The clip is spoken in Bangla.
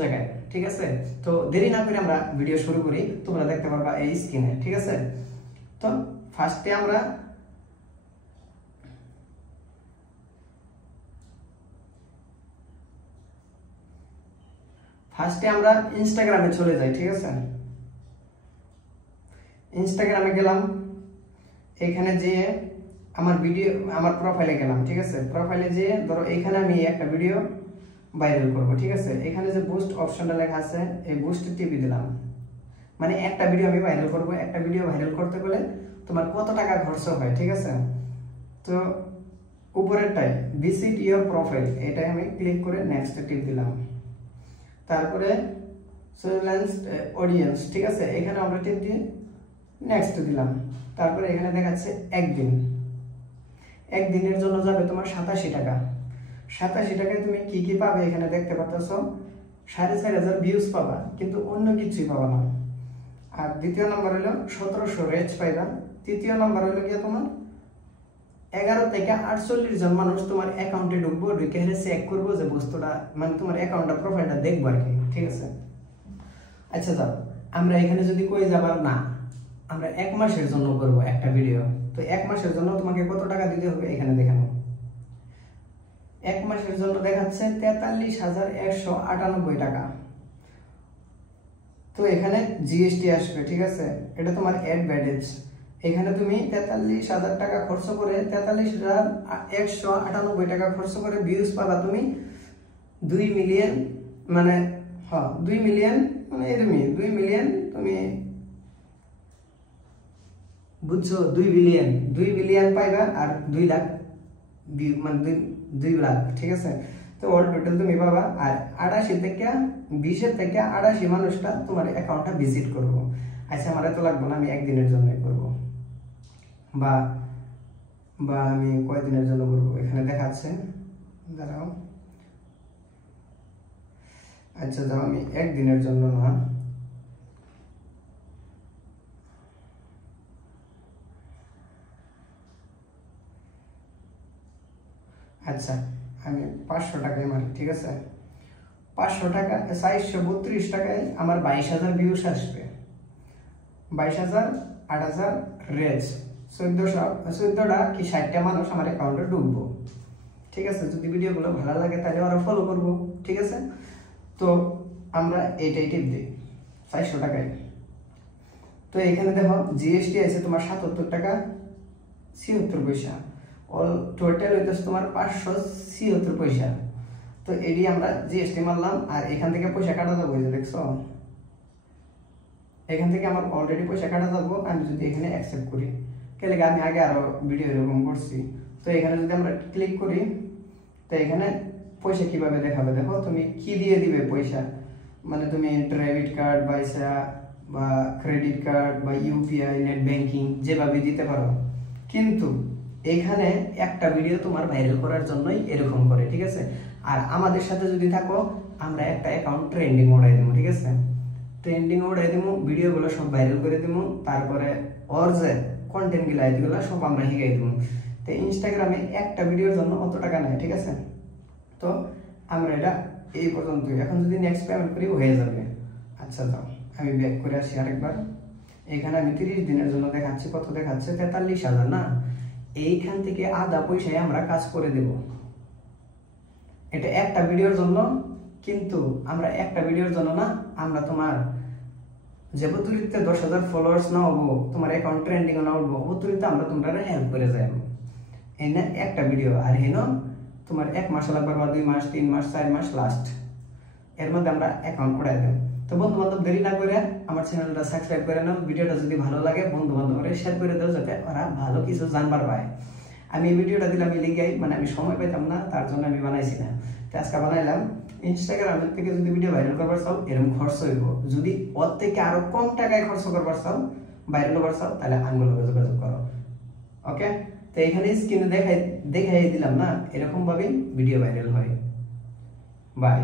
জায়গায়, ঠিক আছে। তো দেরি না করে আমরা ভিডিও শুরু করি। তোমরা দেখতে পারবা এই স্ক্রিনে, ঠিক আছে। তো ফার্স্টে আমরা ইনস্টাগ্রামে চলে যাই, ঠিক আছে। ইনস্টাগ্রামে গেলাম, এখানে যেয়ে আমার প্রোফাইলে গেলাম, ঠিক আছে। প্রোফাইলে যেয়ে ধরো এখানে আমি একটা ভিডিও ভাইরাল করব, ঠিক আছে। এখানে যে বুস্ট অপশনটা লেখা আছে, এই বুস্টে টিপে দিলাম। মানে একটা ভিডিও আমি ভাইরাল করব, একটা ভিডিও ভাইরাল করতে গেলে তোমার কত টাকা খরচ হয়, ঠিক আছে। তো উপরেরটাই ভিজিট ইওর প্রোফাইল, এটাই আমি ক্লিক করে নেক্সট টিপ দিলাম। তারপরে সার্ভেলেন্স অডিয়েন্স, ঠিক আছে, এখানে আমরা টিপ দিয়ে নেক্সট দিলাম। তারপরে এখানে দেখাচ্ছে একদিনের জন্য যাবে তোমার 87 টাকা। 87 টাকায় তুমি কি কি পাবে এখানে দেখতে পাচ্ছ। 4,500 ভিউজ পাবা, কিন্তু অন্য কিছুই পাবা না। আর দ্বিতীয় নম্বর হলো 1700 রেচ পাইবা। তৃতীয় নম্বর হলো গিয়ে তোমার 11 থেকে 48 জন মানুষ তোমার অ্যাকাউন্টে ঢুকবো, ঢুকে চেক করবো যে বস্তুটা, মানে তোমার অ্যাকাউন্টটা প্রোফাইলটা দেখবো আর কি, ঠিক আছে। আচ্ছা যাও, আমরা এখানে যদি কই যাবার না, আমরা 1 মাসের জন্য করবো একটা ভিডিও। তো 1 মাসের জন্য তোমাকে কত টাকা দিতে হবে এখানে দেখানো। 1 মাসের জন্য দেখাচ্ছে 43,198 টাকা। তো এখানে জিএসটি আসবে, ঠিক আছে। এটা তোমার অ্যাডভান্টেজ। এখানে তুমি 43,000 টাকা খরচ করে 43,198 টাকা খরচ করে ভিউজ পাবা তুমি 2 মিলিয়ন, মানে 2 মিলিয়ন, মানে এরকমই 2 মিলিয়ন তুমি বুঝছো, 2 বিলিয়ন পাইবা। আর 2 লাখ মানে 2 লাখ, ঠিক আছে। তো অল টোটাল তুমি পাবা। আর 20 থেকে 88 মানুষটা তোমার অ্যাকাউন্টটা ভিজিট করবো। আচ্ছা, আমার এত লাগবে না, আমি একদিনের জন্য করবো, বা আমি কয়দিনের জন্য করবো এখানে দেখাচ্ছে, দাঁড়াও। আচ্ছা যাও, আমি একদিনের জন্য না, আচ্ছা আমি 500 টাকায় মারি, ঠিক আছে। 500 টাকা 432 টাকায় আমার 22,000 ভিউস আসবে। 22,000, 8,000 রেজ, 14টা কি 60টা মানুষ আমার অ্যাকাউন্টে ঢুকবো, ঠিক আছে। যদি ভিডিওগুলো ভালো লাগে তাহলে ওরা ফলো করবো, ঠিক আছে। তো আমরা এইটাই টিপ দিই 400 টাকায়। তো এখানে দেখো জিএসটি আছে তোমার 77 টাকা 76 পয়সা। অল টোটাল হইতেছে তোমার 576 পয়সা। তো এডি আমরা জিএসটি মারলাম, আর এখান থেকে পয়সা কাটা যাবো, এই যে দেখছো, এখান থেকে আমার অলরেডি পয়সা কাটা যাবো। আমি যদি এখানে অ্যাকসেপ্ট করি, তাহলে আমি আগে আরো ভিডিও এরকম করছি। তো এখানে যদি আমরা ক্লিক করি, তো এখানে পয়সা কিভাবে দেখাবে, দেখো তুমি কি দিয়ে দিবে পয়সা, মানে তুমি ডেবিট কার্ড, পয়সা বা ক্রেডিট কার্ড বা ইউপিআই, নেট ব্যাংকিং যেভাবে দিতে পারো। কিন্তু এখানে একটা ভিডিও তোমার ভাইরাল করার জন্যই এরকম করে, ঠিক আছে। আর আমাদের সাথে যদি থাকো, আমরা একটা অ্যাকাউন্ট ট্রেন্ডিং উড়াই দেবো, ঠিক আছে। ট্রেন্ডিং উড়াই দেবো, ভিডিওগুলো সব ভাইরাল করে দেবো। তারপরে ওর যে কন্টেন্ট গুলো এগুলো সব আমরা শিখাই দেবো। তো ইনস্টাগ্রামে একটা ভিডিওর জন্য অত টাকা নেয়, ঠিক আছে। তো আমরা এটা এই পর্যন্তই। এখন যদি নেক্সট পেমেন্ট করি হয়ে যাবে। আচ্ছা যাও, আমি ব্যাক করে আসি আরেকবার। এখানে আমি 30 দিনের জন্য দেখাচ্ছি, কত দেখাচ্ছে 43,000 না। এইখান থেকে আধা পয়সায় আমরা কাজ করে দেব, এটা একটা ভিডিওর জন্য। কিন্তু আমরা একটা ভিডিওর জন্য না, আমরা তোমার যে বতুরিতে 10,000 ফলোয়ার্স না হবো, তোমার অ্যাকাউন্ট ট্রেন্ডিং না উঠবো, বতুরিতে আমরা তোমরা হেল্প করে যাই। এই না একটা ভিডিও, আর হেন তোমার 1 মাস লাগবে, বা 2 মাস, 3 মাস, 4 মাস লাস্ট, এর মধ্যে আমরা অ্যাকাউন্ট উড়াই দেব। তো বন্ধু বান্ধব দেরি না করে আমার চ্যানেলটা সাবস্ক্রাইব করে নাও। ভিডিওটা যদি ভালো লাগে বন্ধু বান্ধবরা শেয়ার করে দাও, যাতে ওরা ভালো কিছু জানবার পায়। আমি এই ভিডিওটা দিলাম লিগাই, মানে আমি সময় পাইতাম না, তার জন্য আমি বানাইছি না। তো আজকে বানাইলাম। ইনস্টাগ্রামের থেকে যদি ভিডিও ভাইরাল করবার চাও, এরকম খরচ হইব। যদি ওর থেকে আরো কম টাকায় খরচ করবার চাও, ভাইরাল করবার চাও, তাহলে আঙ্গুল যোগাযোগ করো। ওকে, তো এখানে স্ক্রিনে দেখাই দিলাম না, এরকম ভাবেই ভিডিও ভাইরাল হয়। বাই।